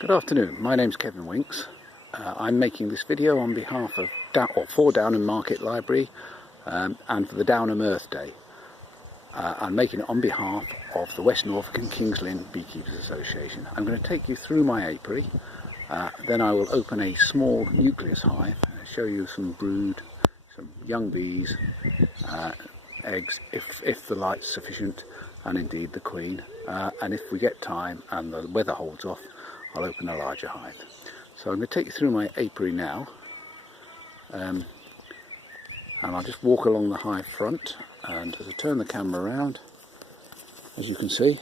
Good afternoon, my name's Kevin Winks. I'm making this video on behalf of for Downham Market Library and for the Downham Earth Day. I'm making it on behalf of the West Norfolk and Kings Lynn Beekeepers Association. I'm going to take you through my apiary, then I will open a small nucleus hive, show you some brood, some young bees, eggs if the light's sufficient, and indeed the queen, and if we get time and the weather holds off, I'll open a larger hive. So I'm going to take you through my apiary now, and I'll just walk along the hive front, and as I turn the camera around, as you can see,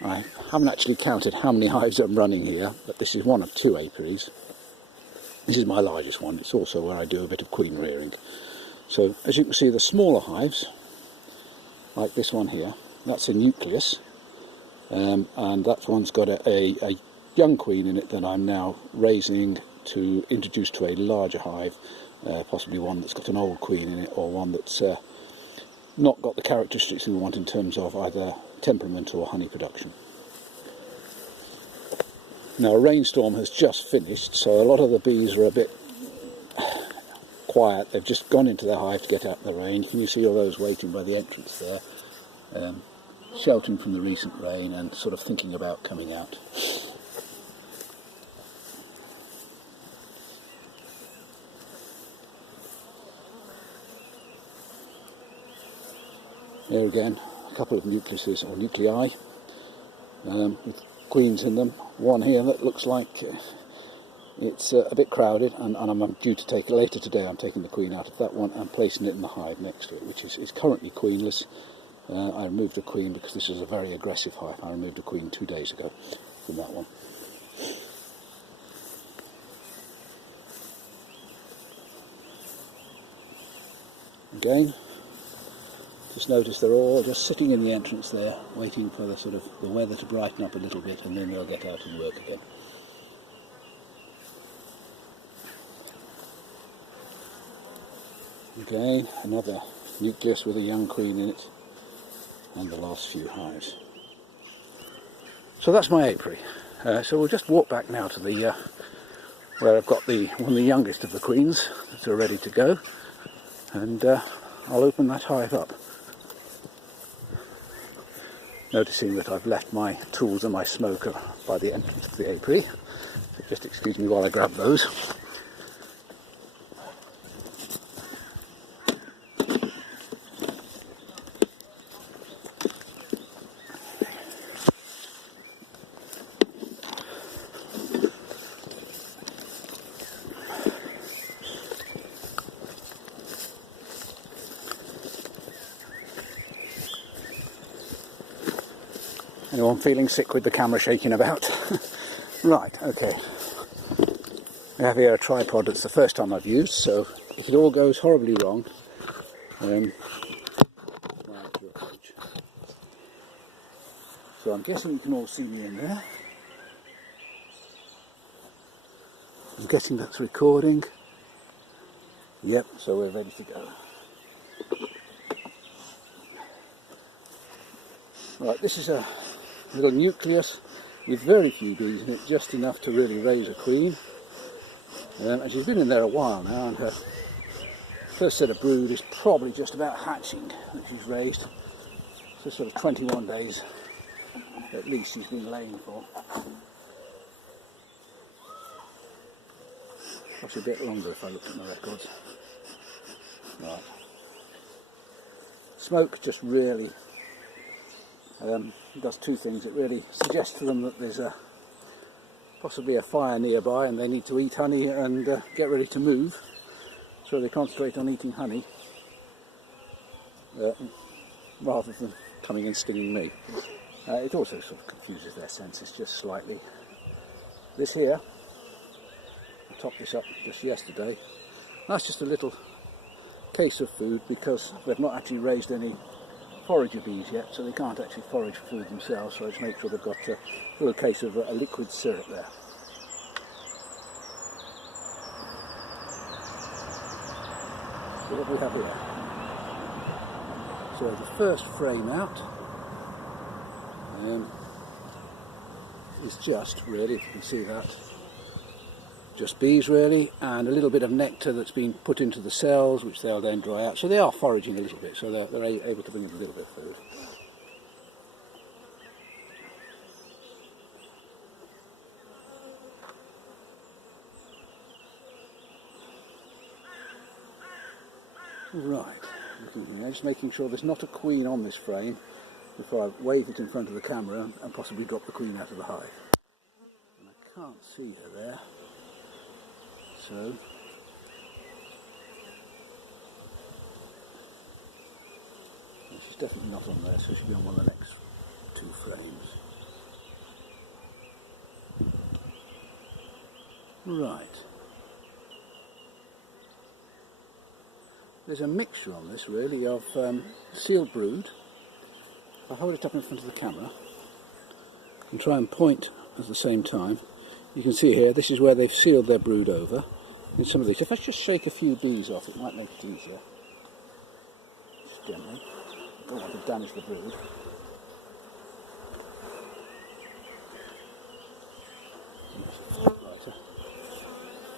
I haven't actually counted how many hives I'm running here, but this is one of two apiaries. This is my largest one. It's also where I do a bit of queen rearing. So as you can see, the smaller hives, like this one here, that's a nucleus. And that one's got a young queen in it that I'm now raising to introduce to a larger hive, possibly one that's got an old queen in it, or one that's not got the characteristics we want in terms of either temperament or honey production. Now, a rainstorm has just finished, so a lot of the bees are a bit quiet. They've just gone into their hive to get out of the rain. Can you see all those waiting by the entrance there? Sheltering from the recent rain and sort of thinking about coming out. There again, a couple of nucleuses or nuclei with queens in them. One here that looks like it's a bit crowded, and I'm due to take it later today. I'm taking the queen out of that one and placing it in the hive next to it, which is currently queenless. I removed a queen because this is a very aggressive hive. I removed a queen 2 days ago from that one. Again, just notice they're all just sitting in the entrance there, waiting for the weather to brighten up a little bit, and then they'll get out and work again. Again, another nucleus with a young queen in it, and the last few hives. So that's my apiary. So we'll just walk back now to the where I've got one of the youngest of the queens that are ready to go, and I'll open that hive up. Noticing that I've left my tools and my smoker by the entrance to the apiary, so just excuse me while I grab those. Anyone feeling sick with the camera shaking about? Right, okay. We have here a tripod that's the first time I've used, so if it all goes horribly wrong, so I'm guessing you can all see me in there. I'm guessing that's recording. Yep, so we're ready to go. Right, this is a little nucleus with very few bees in it, just enough to really raise a queen. And she's been in there a while now, and her first set of brood is probably just about hatching that she's raised. So sort of 21 days at least she's been laying for. Perhaps a bit longer if I look at my records. Right. Smoke just really does two things. It really suggests to them that there's possibly a fire nearby and they need to eat honey and get ready to move, so they concentrate on eating honey rather than coming and stinging me. It also sort of confuses their senses just slightly. This here, I topped this up just yesterday. That's just a little case of food because they've not actually raised any forager bees yet, so they can't actually forage for food themselves, so I just make sure they've got a little case of a liquid syrup there. So what do we have here? So the first frame out, is just really, if you can see that, just bees really, and a little bit of nectar that's been put into the cells, which they'll then dry out. So they are foraging a little bit, so they're able to bring in a little bit of food. Right, just making sure there's not a queen on this frame before I wave it in front of the camera and possibly drop the queen out of the hive. And I can't see her there, so she's definitely not on there, so she'll be on one of the next two frames. Right. There's a mixture on this really of sealed brood. If I hold it up in front of the camera and try and point at the same time, you can see here this is where they've sealed their brood over. In some of these, if I just shake a few bees off, it might make it easier. Just gently. I don't want to damage the brood.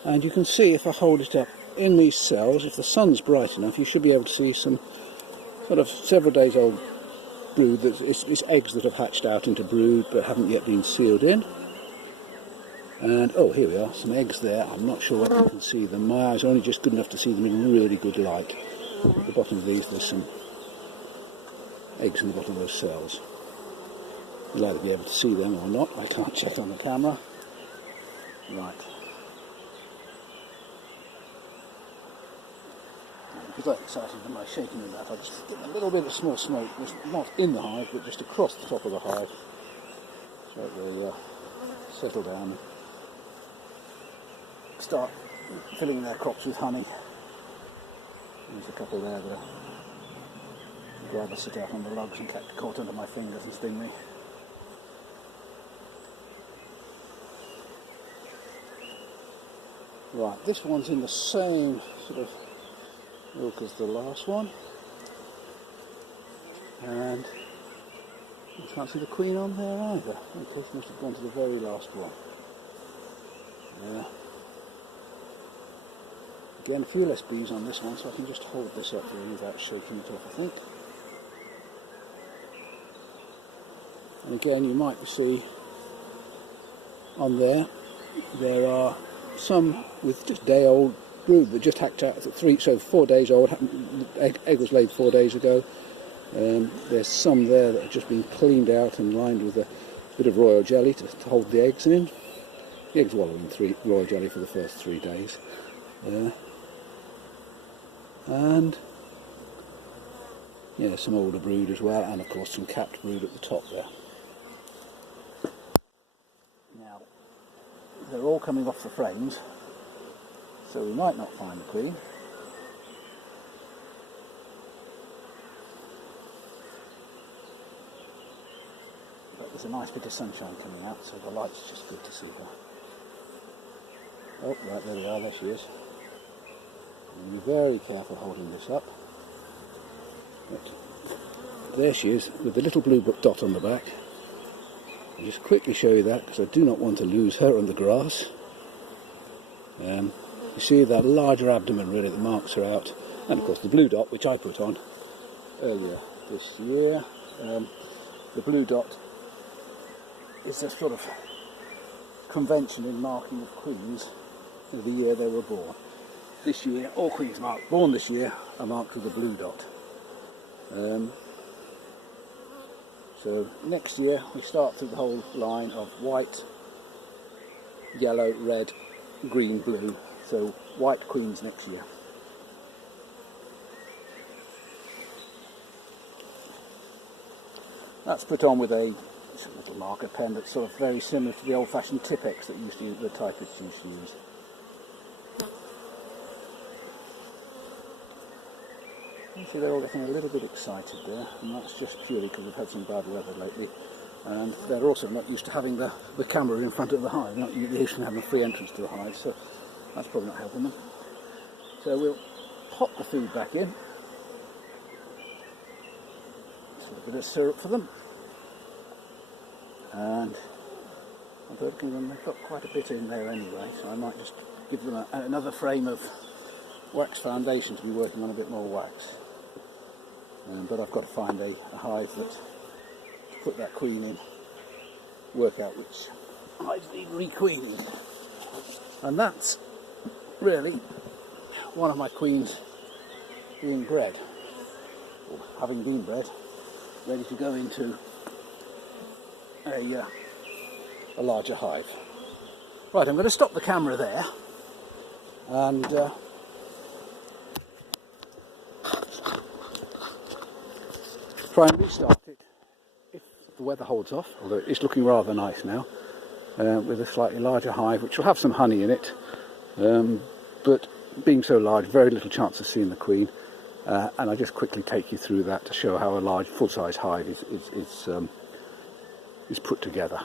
And you can see if I hold it up in these cells, if the sun's bright enough, you should be able to see some sort of several days old brood. It's eggs that have hatched out into brood but haven't yet been sealed in. And oh, here we are, some eggs there. I'm not sure whether you can see them. My eyes are only just good enough to see them in really good light. At the bottom of these there's some eggs in the bottom of those cells. You'll either be able to see them or not. I can't check on the camera. Right. Because I'm excited by shaking in that, I just get a little bit of small smoke, just not in the hive, but just across the top of the hive, so they settle down and start filling their crops with honey. There's a couple there that I'd rather sit out on the logs and get caught under my fingers and sting me. Right, this one's in the same sort of ilk as the last one, and I can't see the queen on there either. Okay, she must have gone to the very last one. Yeah. Again, a few less bees on this one, so I can just hold this up really without shaking it off, I think. And again, you might see on there are some with just day-old brood that just hatched out at 4 days old. Egg was laid 4 days ago. There's some there that have just been cleaned out and lined with a bit of royal jelly to hold the eggs in. The eggs wallow in royal jelly for the first 3 days. And yeah, some older brood as well, and of course some capped brood at the top there. Now, they're all coming off the frames, so we might not find the queen. But there's a nice bit of sunshine coming out, so the light's just good to see her. Oh, right, there we are, there she is. And be very careful holding this up. But there she is, with the little blue dot on the back. I'll just quickly show you that, because I do not want to lose her on the grass. You see that larger abdomen really that marks her out, and of course the blue dot, which I put on earlier this year. The blue dot is a sort of convention in marking of queens of the year they were born. This year, all queens born this year are marked with a blue dot. So next year we start through the whole line of white, yellow, red, green, blue. So white queens next year. That's put on with a little marker pen that's sort of very similar to the old-fashioned Tipex that the typists used to use. You see they're all getting a little bit excited there, and that's just purely because we've had some bad weather lately. And they're also not used to having the camera in front of the hive. They're not used to having a free entrance to the hive, so that's probably not helping them. So we'll pop the food back in. Just a bit of syrup for them. And but they've got quite a bit in there anyway, so I might just give them another frame of wax foundation to be working on a bit more wax. But I've got to find a hive that to put that queen in, work out which hives need requeening. And that's really one of my queens being bred, or having been bred, ready to go into a larger hive. Right, I'm going to stop the camera there and try and restart it if the weather holds off, although it's looking rather nice now, with a slightly larger hive which will have some honey in it, but being so large, very little chance of seeing the queen, and I'll just quickly take you through that to show how a large full-size hive is put together.